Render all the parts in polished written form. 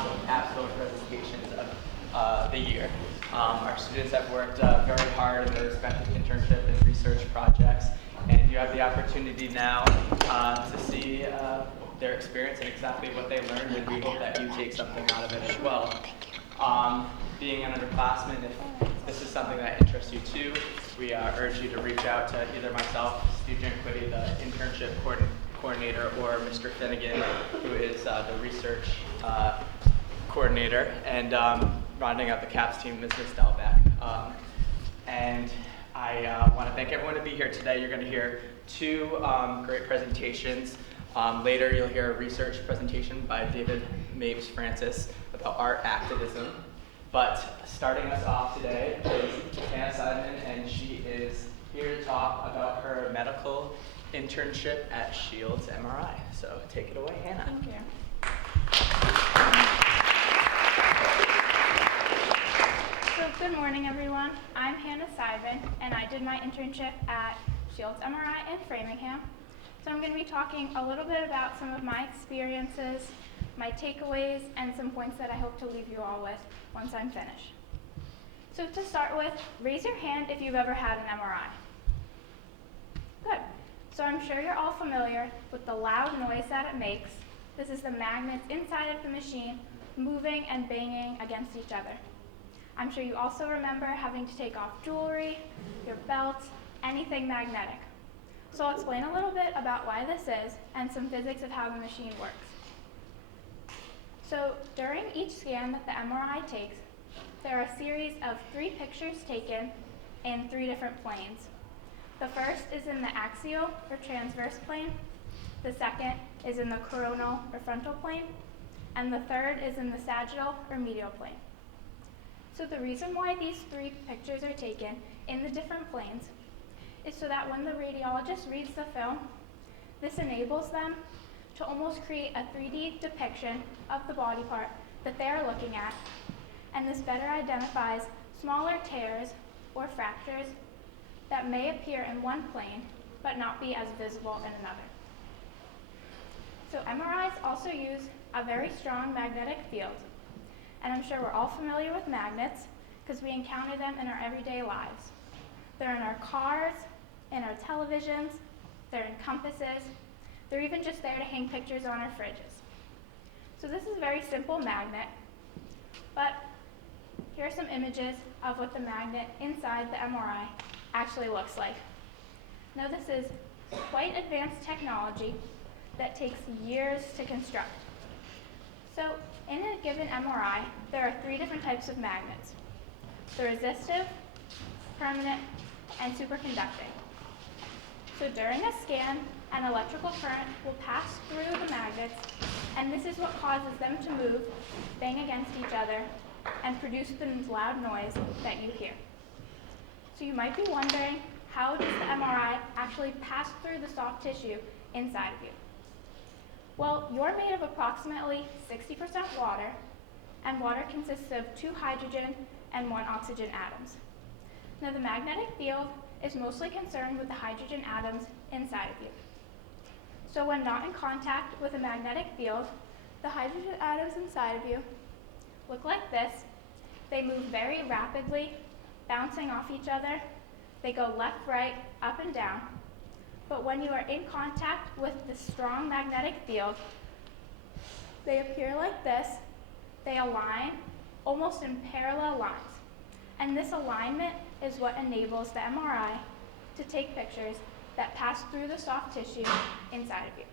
top of capstone presentations of the year. Our students have worked very hard in their respective internship and research projects, and you have the opportunity now to see their experience and exactly what they learned, and we hope that you take something out of it as well. Being an underclassman, if this is something that interests you too, we urge you to reach out to either myself, Steve Gianquitti, the internship coordinator, or Mr. Finnegan, who is the research coordinator, and rounding out the CAPS team is Ms. Delbeck. And I want to thank everyone to be here today. You're going to hear two great presentations. Later, you'll hear a research presentation by David Mapes Francis about art activism. But starting us off today is Hannah Seidman, and she is here to talk about her medical internship at Shields MRI. So take it away, Hannah. Thank you. So good morning, everyone. I'm Hannah Seidman, and I did my internship at Shields MRI in Framingham. So I'm going to be talking a little bit about some of my experiences, my takeaways, and some points that I hope to leave you all with once I'm finished. So to start with, raise your hand if you've ever had an MRI. Good. So I'm sure you're all familiar with the loud noise that it makes. This is the magnets inside of the machine moving and banging against each other. I'm sure you also remember having to take off jewelry, your belts, anything magnetic. So I'll explain a little bit about why this is and some physics of how the machine works. So during each scan that the MRI takes, there are a series of 3 pictures taken in 3 different planes. The first is in the axial or transverse plane, the second is in the coronal or frontal plane, and the third is in the sagittal or medial plane. So the reason why these 3 pictures are taken in the different planes is so that when the radiologist reads the film, this enables them to almost create a 3D depiction of the body part that they are looking at, and this better identifies smaller tears or fractures that may appear in one plane but not be as visible in another. So MRIs also use a very strong magnetic field, and I'm sure we're all familiar with magnets because we encounter them in our everyday lives. They're in our cars, in our televisions, they're in compasses, they're even just there to hang pictures on our fridges. So this is a very simple magnet, but here are some images of what the magnet inside the MRI actually looks like. Now this is quite advanced technology that takes years to construct. So in a given MRI, there are 3 different types of magnets: the resistive, permanent, and superconducting. So during a scan, an electrical current will pass through the magnets, and this is what causes them to move, bang against each other, and produce the loud noise that you hear. So you might be wondering, how does the MRI actually pass through the soft tissue inside of you? Well, you're made of approximately 60% water, and water consists of 2 hydrogen and 1 oxygen atoms. Now the magnetic field is mostly concerned with the hydrogen atoms inside of you. So when not in contact with a magnetic field, the hydrogen atoms inside of you look like this. They move very rapidly, bouncing off each other. They go left, right, up, and down. But when you are in contact with the strong magnetic field, they appear like this. They align almost in parallel lines. And this alignment is what enables the MRI to take pictures that pass through the soft tissue inside of you.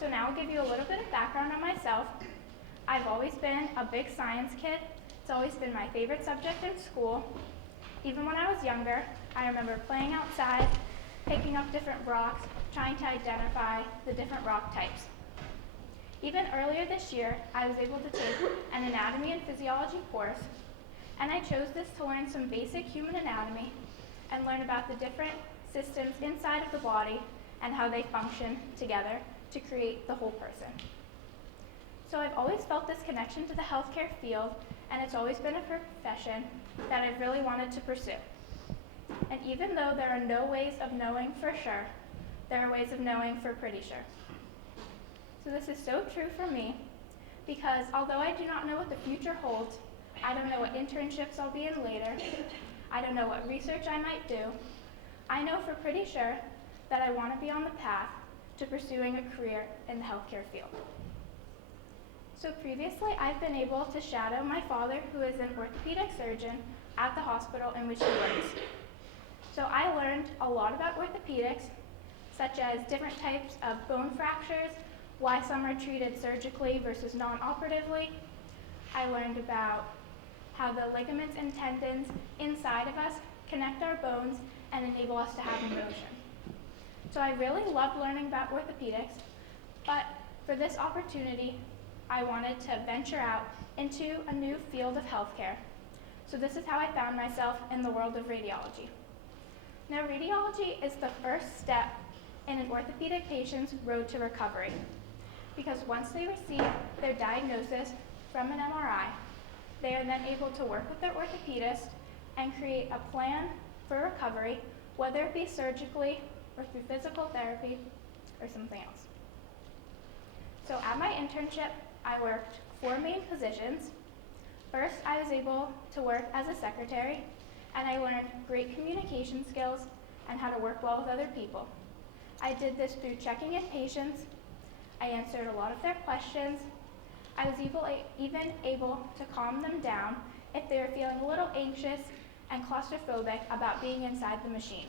So now I'll give you a little bit of background on myself. I've always been a big science kid. It's always been my favorite subject in school. Even when I was younger, I remember playing outside, picking up different rocks, trying to identify the different rock types. Even earlier this year, I was able to take an anatomy and physiology course, and I chose this to learn some basic human anatomy and learn about the different systems inside of the body and how they function together to create the whole person. So I've always felt this connection to the healthcare field, and it's always been a profession that I've really wanted to pursue. And even though there are no ways of knowing for sure, there are ways of knowing for pretty sure. So this is so true for me because although I do not know what the future holds, I don't know what internships I'll be in later, I don't know what research I might do, I know for pretty sure that I want to be on the path to pursuing a career in the healthcare field. So previously, I've been able to shadow my father, who is an orthopedic surgeon, at the hospital in which he works. So I learned a lot about orthopedics, such as different types of bone fractures, why some are treated surgically versus non-operatively. I learned about how the ligaments and tendons inside of us connect our bones and enable us to have motion. So I really loved learning about orthopedics, but for this opportunity, I wanted to venture out into a new field of healthcare. So this is how I found myself in the world of radiology. Now, radiology is the first step in an orthopedic patient's road to recovery, because once they receive their diagnosis from an MRI, they are then able to work with their orthopedist and create a plan for recovery, whether it be surgically or through physical therapy or something else. So at my internship, I worked 4 main positions. First, I was able to work as a secretary, and I learned great communication skills and how to work well with other people. I did this through checking in patients. I answered a lot of their questions. I was even able to calm them down if they were feeling a little anxious and claustrophobic about being inside the machine.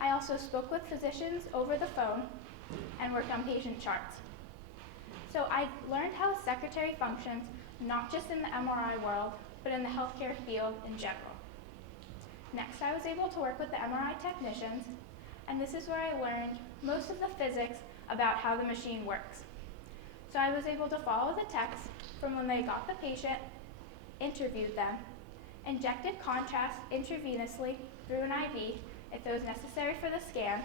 I also spoke with physicians over the phone and worked on patient charts. So I learned how a secretary functions, not just in the MRI world, but in the healthcare field in general. Next, I was able to work with the MRI technicians, and this is where I learned most of the physics about how the machine works. So I was able to follow the techs from when they got the patient, interviewed them, injected contrast intravenously through an IV if it was necessary for the scan,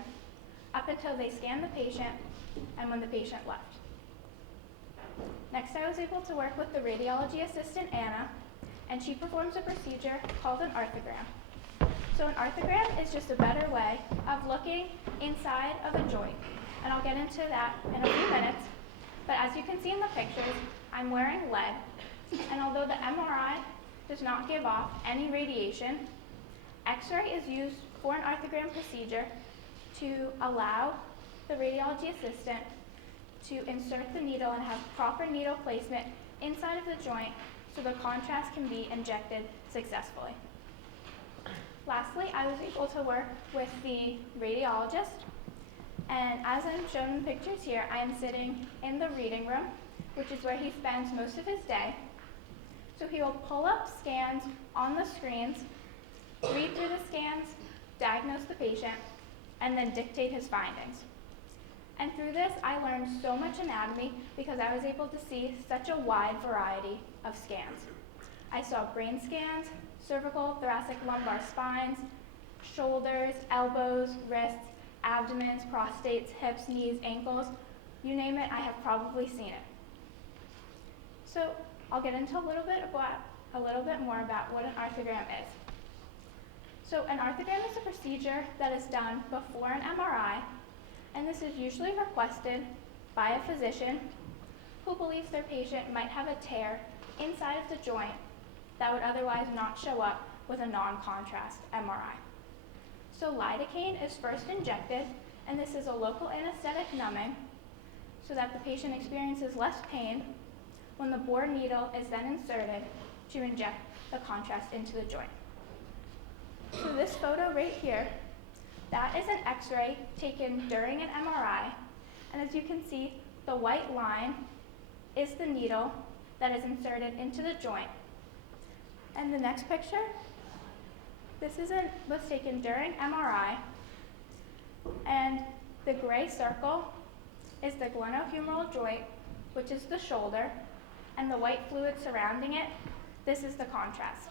up until they scanned the patient and when the patient left. Next, I was able to work with the radiology assistant, Anna, and she performs a procedure called an arthrogram. So an arthrogram is just a better way of looking inside of a joint, and I'll get into that in a few minutes. But as you can see in the pictures, I'm wearing lead, and although the MRI does not give off any radiation, X-ray is used for an arthrogram procedure to allow the radiology assistant to insert the needle and have proper needle placement inside of the joint so the contrast can be injected successfully. Lastly, I was able to work with the radiologist, and as I'm shown in the pictures here, I am sitting in the reading room, which is where he spends most of his day. So he will pull up scans on the screens, read through the scans, diagnose the patient, and then dictate his findings. And through this, I learned so much anatomy because I was able to see such a wide variety of scans. I saw brain scans, cervical, thoracic, lumbar spines, shoulders, elbows, wrists, abdomens, prostates, hips, knees, ankles, you name it, I have probably seen it. So I'll get into a little bit more about what an arthrogram is. So an arthrogram is a procedure that is done before an MRI, and this is usually requested by a physician who believes their patient might have a tear inside of the joint that would otherwise not show up with a non-contrast MRI. So lidocaine is first injected, and this is a local anesthetic numbing so that the patient experiences less pain when the bore needle is then inserted to inject the contrast into the joint. So this photo right here, that is an X-ray taken during an MRI, and as you can see, the white line is the needle that is inserted into the joint. And the next picture, this was taken during MRI, and the gray circle is the glenohumeral joint, which is the shoulder, and the white fluid surrounding it, this is the contrast.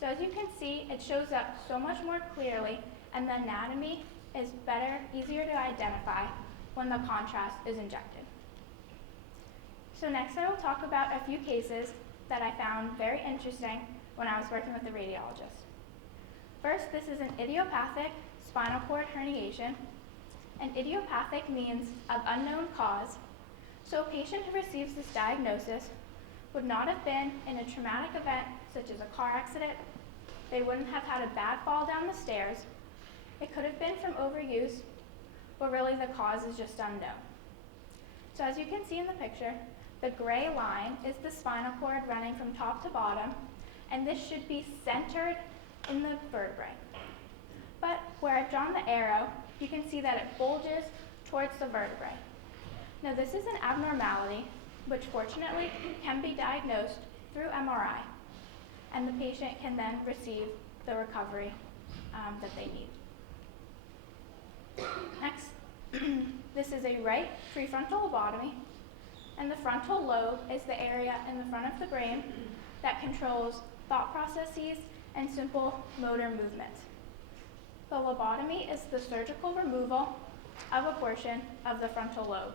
So as you can see, it shows up so much more clearly, and the anatomy is better, easier to identify when the contrast is injected. So next I will talk about a few cases that I found very interesting when I was working with the radiologist. First, this is an idiopathic spinal cord herniation. And idiopathic means of unknown cause, So a patient who receives this diagnosis would not have been in a traumatic event such as a car accident. They wouldn't have had a bad fall down the stairs. It could have been from overuse, or really the cause is just unknown. So as you can see in the picture, the gray line is the spinal cord running from top to bottom, and this should be centered in the vertebrae. But where I've drawn the arrow, you can see that it bulges towards the vertebrae. Now this is an abnormality, which fortunately can be diagnosed through MRI, and the patient can then receive the recovery that they need. Next, this is a right prefrontal lobotomy, and the frontal lobe is the area in the front of the brain that controls thought processes and simple motor movements. The lobotomy is the surgical removal of a portion of the frontal lobe.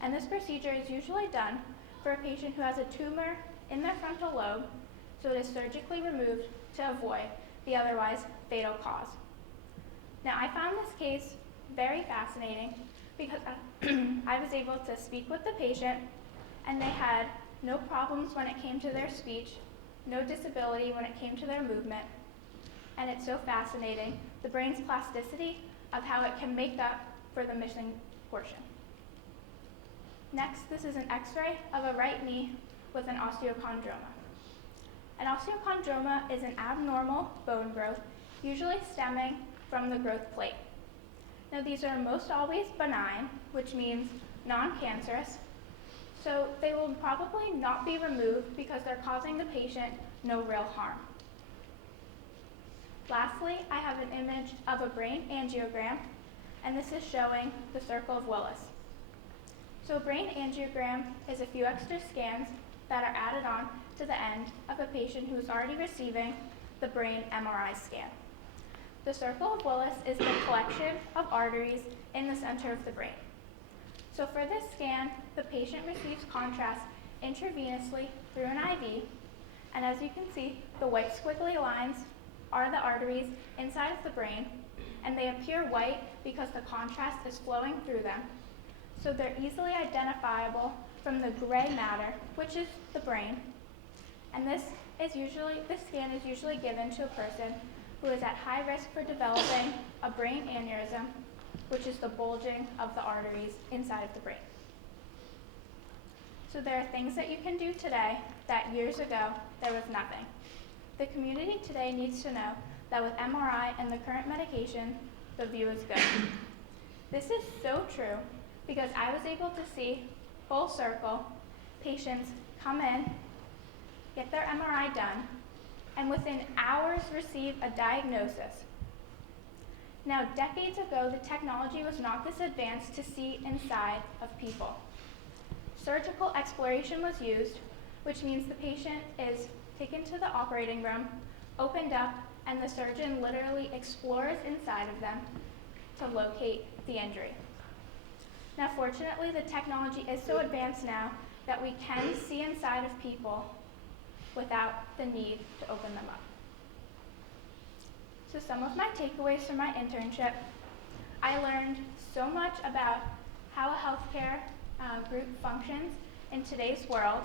And this procedure is usually done for a patient who has a tumor in their frontal lobe, so it is surgically removed to avoid the otherwise fatal cause. Now, I found this case very fascinating because I was able to speak with the patient, and they had no problems when it came to their speech, no disability when it came to their movement, and it's so fascinating, the brain's plasticity of how it can make up for the missing portion. Next, this is an x-ray of a right knee with an osteochondroma. An osteochondroma is an abnormal bone growth, usually stemming from the growth plate. Now, these are most always benign, which means non-cancerous, so they will probably not be removed because they're causing the patient no real harm. Lastly, I have an image of a brain angiogram, and this is showing the circle of Willis. So a brain angiogram is a few extra scans that are added on to the end of a patient who is already receiving the brain MRI scan. The circle of Willis is the collection of arteries in the center of the brain. So for this scan, the patient receives contrast intravenously through an IV, and as you can see, the white squiggly lines are the arteries inside of the brain, and they appear white because the contrast is flowing through them. So they're easily identifiable from the gray matter, which is the brain. And this scan is usually given to a person who is at high risk for developing a brain aneurysm, which is the bulging of the arteries inside of the brain. So there are things that you can do today that years ago there was nothing. The community today needs to know that with MRI and the current medication, the view is good. This is so true because I was able to see full circle patients come in, get their MRI done, and within hours receive a diagnosis. Now, decades ago, the technology was not this advanced to see inside of people. Surgical exploration was used, which means the patient is taken to the operating room, opened up, and the surgeon literally explores inside of them to locate the injury. Now, fortunately, the technology is so advanced now that we can see inside of people without the need to open them up. So some of my takeaways from my internship, I learned so much about how a healthcare group functions in today's world.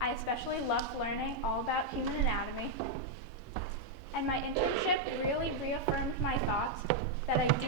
I especially loved learning all about human anatomy. And my internship really reaffirmed my thoughts that I do